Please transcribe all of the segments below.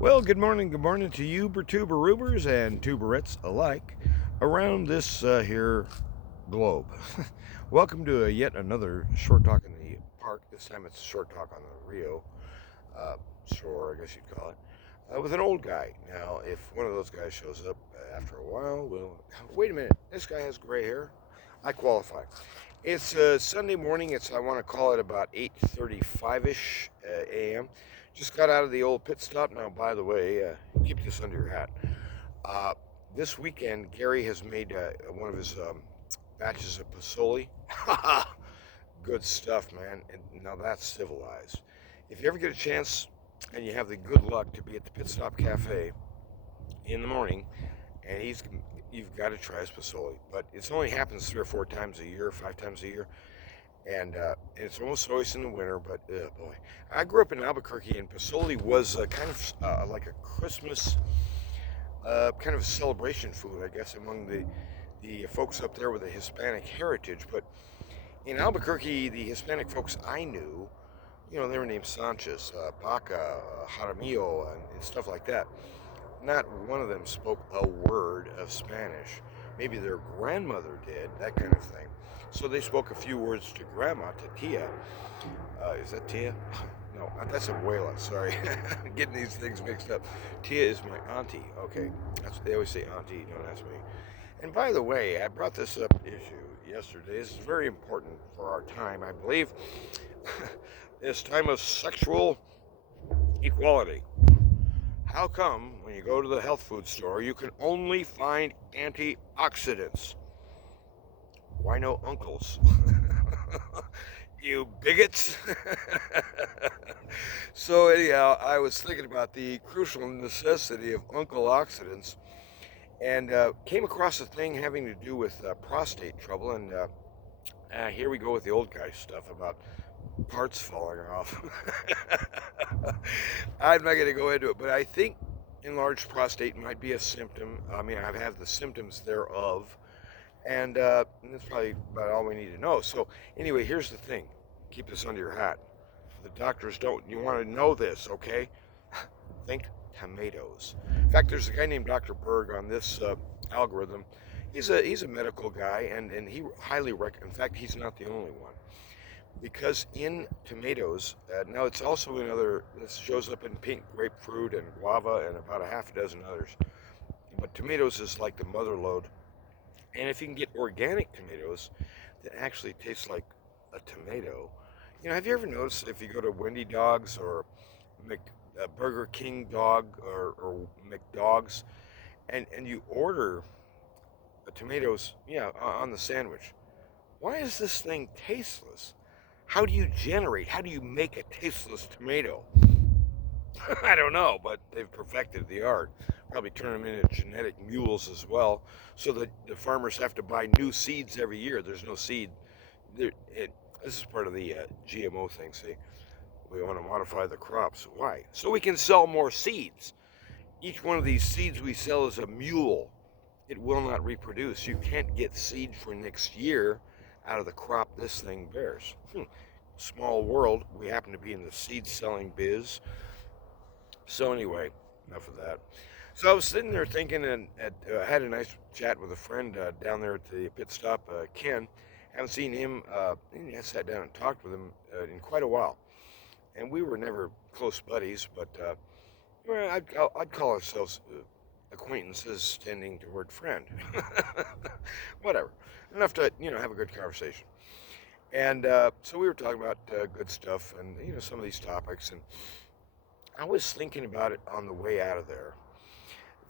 Well, good morning to you, tuberubers and tuberettes alike around this here globe. Welcome to yet another short talk in the park. This time it's a short talk on the Rio uh, shore, I guess you'd call it, with an old guy. Now, if one of those guys shows up after a while, well, wait a minute. This guy has gray hair. I qualify. It's Sunday morning. I want to call it about 8:35ish a.m. Just got out of the old pit stop. Now, by the way, keep this under your hat. Uh, this weekend, Gary has made one of his batches of Pasoli. Good stuff, man. And now that's civilized. If you ever get a chance and you have the good luck to be at the Pit Stop Cafe in the morning, and you've got to try his Pasoli. But it only happens 3 or 4 times a year, 5 times a year, and it's almost always in the winter. But boy, I grew up in Albuquerque, and Pasoli was kind of like a Christmas kind of celebration food, I guess, among the folks up there with a Hispanic heritage. But in Albuquerque, the Hispanic folks I knew, they were named Sanchez, Baca, Jaramillo, and stuff like that. Not one of them spoke a word of Spanish. Maybe their grandmother did, that kind of thing. So they spoke a few words to grandma, to Tia. Is that Tia? No, that's Abuela. Sorry, getting these things mixed up. Tia is my auntie. Okay, they always say auntie. Don't ask me. And by the way, I brought this up issue yesterday. This is very important for our time, I believe. This time of sexual equality. How come when you go to the health food store, you can only find antioxidants? Why no uncles? You bigots. So, anyhow, I was thinking about the crucial necessity of uncle oxidants and came across a thing having to do with prostate trouble. And here we go with the old guy stuff about parts falling off. I'm not going to go into it, but I think enlarged prostate might be a symptom. I mean, I've had the symptoms thereof, and that's probably about all we need to know. So, anyway, here's the thing, keep this under your hat. The doctors don't. You want to know this, okay? Think tomatoes. In fact, there's a guy named Dr. Berg on this algorithm. He's a medical guy, and he highly recommends. In fact, he's not the only one, because in tomatoes, now it's also in other, this shows up in pink grapefruit and guava and about a half a dozen others. But tomatoes is like the mother lode. And if you can get organic tomatoes that actually taste like a tomato, have you ever noticed if you go to Wendy Dogs or Mc, Burger King dog or McDogs, and you order tomatoes, on the sandwich, why is this thing tasteless? How do you make a tasteless tomato? I don't know, but they've perfected the art. Probably turn them into genetic mules as well, so that the farmers have to buy new seeds every year. There's no seed. This is part of the GMO thing. See, we want to modify the crops. Why? So we can sell more seeds. Each one of these seeds we sell is a mule. It will not reproduce. You can't get seed for next year out of the crop this thing bears. Small world. We happen to be in the seed selling biz. So anyway, enough of that. So I was sitting there thinking, and had a nice chat with a friend down there at the pit stop, Ken. Haven't seen him. I sat down and talked with him in quite a while, and we were never close buddies, but well, I'd call ourselves acquaintances tending toward friend. Whatever, enough to have a good conversation. And so we were talking about good stuff and some of these topics, and I was thinking about it on the way out of there.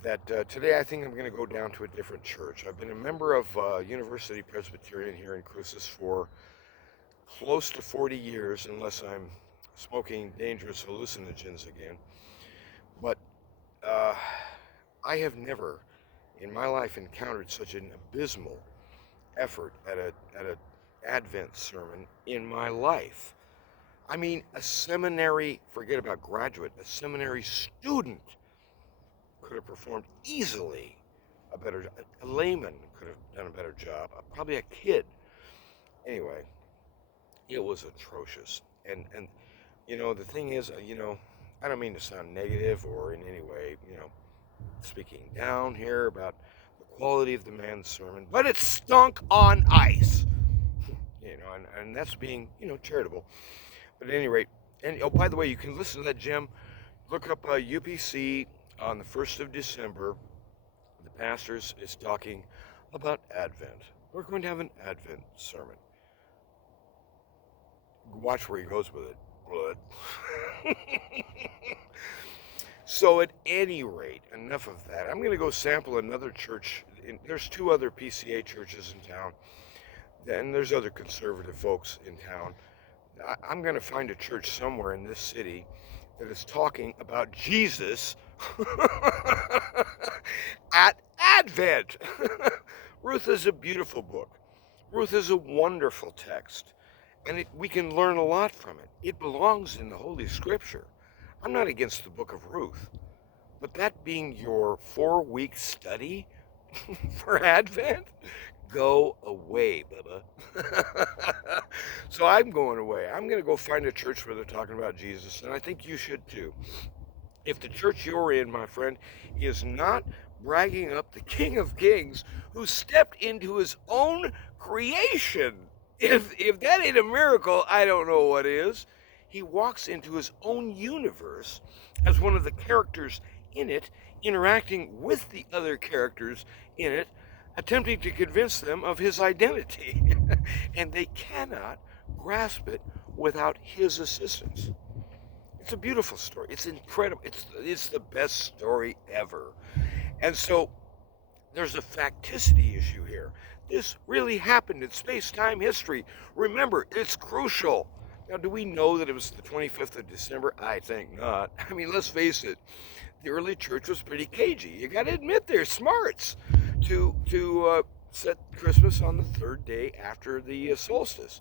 That today I think I'm going to go down to a different church. I've been a member of University Presbyterian here in Cruces for close to 40 years, unless I'm smoking dangerous hallucinogens again. But uh, I have never in my life encountered such an abysmal effort at a Advent sermon in my life. I mean, a seminary, forget about graduate, a seminary student could have performed easily a better job. A layman could have done a better job. Probably a kid. Anyway, it was atrocious. And the thing is, I don't mean to sound negative or in any way, speaking down here about the quality of the man's sermon, but it stunk on ice, and that's being, charitable. But at any rate, and oh, by the way, you can listen to that, Jim. Look up UPC on the 1st of December. The pastor is talking about Advent. We're going to have an Advent sermon. Watch where he goes with it. Blood. So at any rate, enough of that. I'm going to go sample another church. There's 2 other PCA churches in town, and there's other conservative folks in town. I'm going to find a church somewhere in this city that is talking about Jesus at Advent. Ruth is a beautiful book. Ruth is a wonderful text, and we can learn a lot from it. It belongs in the Holy Scripture. I'm not against the book of Ruth, but that being your 4-week study for Advent, go away, Bubba. So I'm going away. I'm going to go find a church where they're talking about Jesus, and I think you should too. If the church you're in, my friend, is not bragging up the King of Kings who stepped into his own creation, if that ain't a miracle, I don't know what is. He walks into his own universe as one of the characters in it, interacting with the other characters in it, attempting to convince them of his identity. And they cannot grasp it without his assistance. It's a beautiful story. It's incredible. It's the best story ever. And so there's a facticity issue here. This really happened in space-time history. Remember, it's crucial. Now, do we know that it was the 25th of December? I think not. I mean, let's face it. The early church was pretty cagey. You got to admit they're smarts to set Christmas on the 3rd day after the solstice,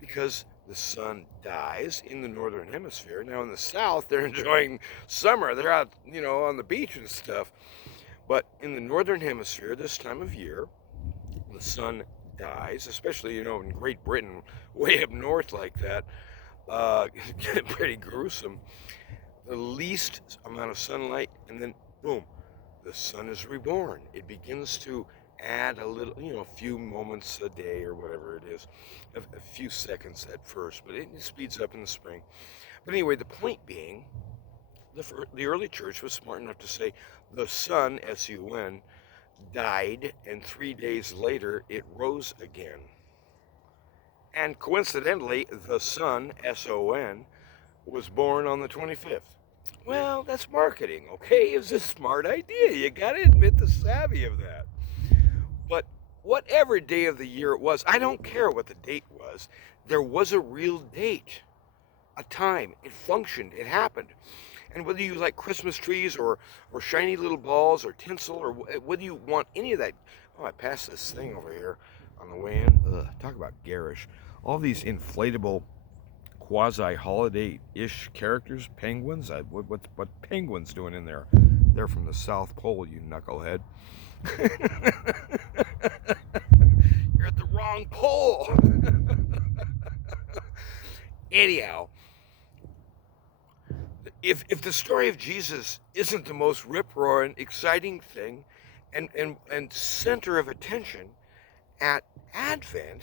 because the sun dies in the northern hemisphere. Now in the south, they're enjoying summer. They're out, on the beach and stuff. But in the northern hemisphere, this time of year, the sun dies, especially, in Great Britain, way up north like that. Getting pretty gruesome. The least amount of sunlight, and then boom, the sun is reborn. It begins to add a little, a few moments a day or whatever it is, a few seconds at first, but it speeds up in the spring. But anyway, the point being, the early church was smart enough to say the sun, S-U-N, died, and 3 days later it rose again. And coincidentally, the son, S-O-N, was born on the 25th. Well, that's marketing, okay? It's a smart idea. You got to admit the savvy of that. But whatever day of the year it was, I don't care what the date was. There was a real date, a time. It functioned. It happened. And whether you like Christmas trees or shiny little balls or tinsel, or whether you want any of that. Oh, I passed this thing over here on the way in. Ugh, talk about garish. All these inflatable quasi-holiday-ish characters, penguins. What penguins doing in there? They're from the South Pole, you knucklehead. You're at the wrong pole. Anyhow, if the story of Jesus isn't the most rip-roaring, exciting thing and center of attention at Advent,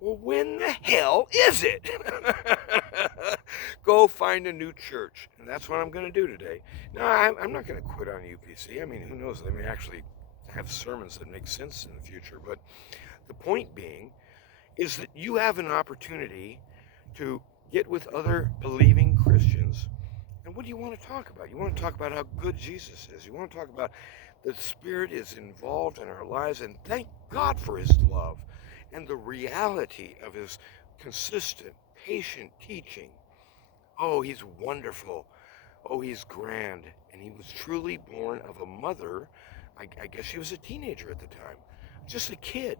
well, when the hell is it? Go find a new church. And that's what I'm going to do today. No, I'm not going to quit on UPC. I mean, who knows? They may actually have sermons that make sense in the future. But the point being is that you have an opportunity to get with other believing Christians. And what do you want to talk about? You want to talk about how good Jesus is. You want to talk about the Spirit is involved in our lives. And thank God for His love and the reality of His consistent, patient teaching. Oh, He's wonderful. Oh, He's grand. And He was truly born of a mother. I guess she was a teenager at the time. Just a kid.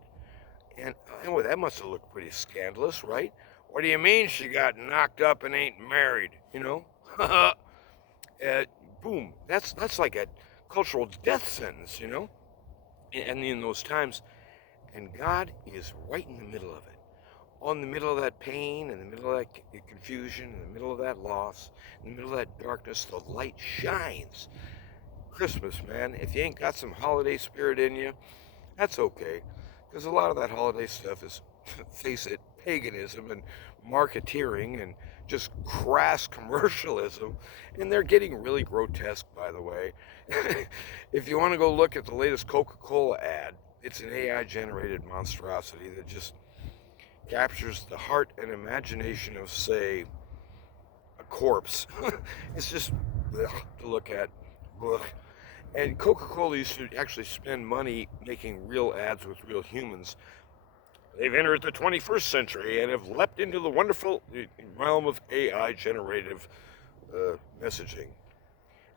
And anyway, that must have looked pretty scandalous, right? What do you mean she got knocked up and ain't married? Boom. That's like a cultural death sentence, And in those times, and God is right in the middle of it. on the middle of that pain, in the middle of that confusion, in the middle of that loss, in the middle of that darkness, the light shines. Christmas, man. If you ain't got some holiday spirit in you, that's okay. Because a lot of that holiday stuff is, face it, paganism and marketeering and just crass commercialism. And they're getting really grotesque, by the way. If you want to go look at the latest Coca-Cola ad, it's an AI generated monstrosity that just captures the heart and imagination of, say, a corpse. It's just ugh, to look at. Ugh. And Coca-Cola used to actually spend money making real ads with real humans. They've entered the 21st century and have leapt into the wonderful realm of AI generative messaging.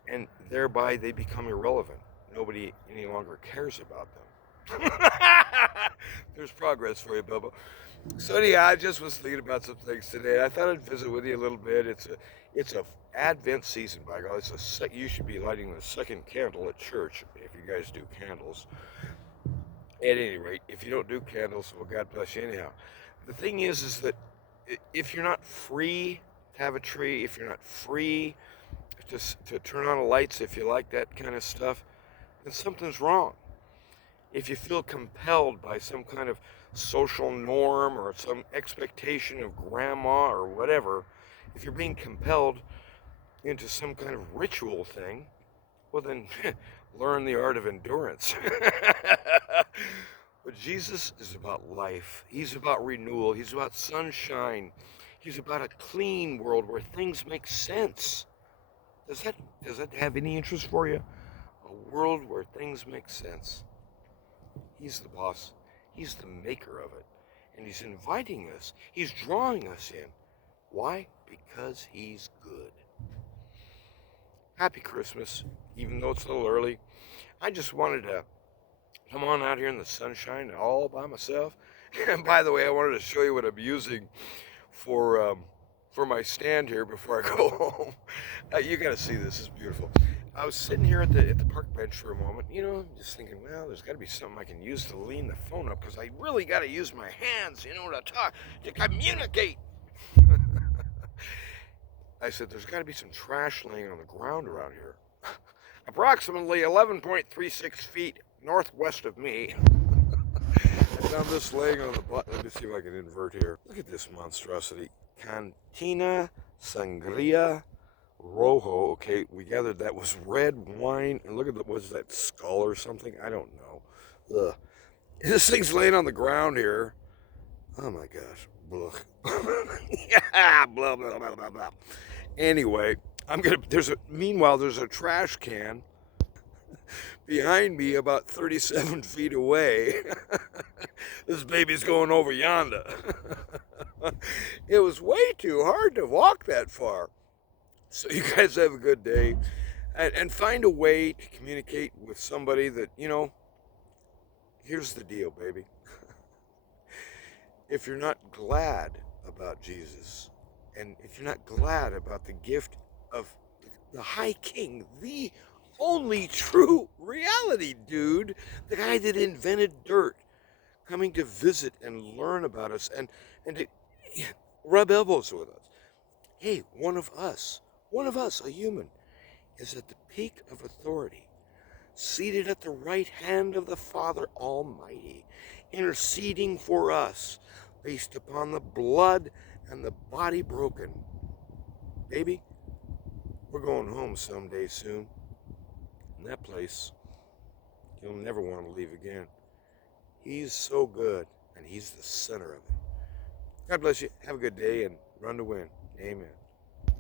And thereby they become irrelevant. Nobody any longer cares about them. There's progress for you, Bubba. So anyhow, I just was thinking about some things today. I thought I'd visit with you a little bit. It's a Advent season, by God. You should be lighting the second candle at church if you guys do candles. At any rate, if you don't do candles, well, God bless you anyhow. The thing is that if you're not free to have a tree, if you're not free to turn on the lights, if you like that kind of stuff, then something's wrong. If you feel compelled by some kind of social norm or some expectation of grandma or whatever, if you're being compelled into some kind of ritual thing, well then learn the art of endurance. But Jesus is about life. He's about renewal. He's about sunshine. He's about a clean world where things make sense. Does that have any interest for you? A world where things make sense. He's the boss. He's the maker of it. And he's inviting us. He's drawing us in. Why? Because he's good. Happy Christmas, even though it's a little early. I just wanted to come on out here in the sunshine all by myself. And by the way, I wanted to show you what I'm using for my stand here before I go home. You got to see this. It's beautiful. I was sitting here at the park bench for a moment, just thinking, well, there's got to be something I can use to lean the phone up because I really got to use my hands, to talk, to communicate. I said, there's got to be some trash laying on the ground around here. Approximately 11.36 feet northwest of me. I found this laying on the button. Let me see if I can invert here. Look at this monstrosity. Cantina Sangria Rojo. Okay, we gathered that was red wine. And look at was that skull or something? I don't know. Ugh. This thing's laying on the ground here. Oh my gosh. Blah. Yeah, blah, blah, blah, blah, blah. Anyway, meanwhile, there's a trash can behind me about 37 feet away. This baby's going over yonder. It was way too hard to walk that far. So you guys have a good day and find a way to communicate with somebody that, here's the deal, baby. If you're not glad about Jesus, and if you're not glad about the gift of the High King, the only true reality, dude, the guy that invented dirt, coming to visit and learn about us and to rub elbows with us. Hey, one of us, a human, is at the peak of authority, seated at the right hand of the Father Almighty, interceding for us based upon the blood and the body broken. Baby, we're going home someday soon. And that place, you'll never want to leave again. He's so good, and he's the center of it. God bless you. Have a good day, and run to win. Amen.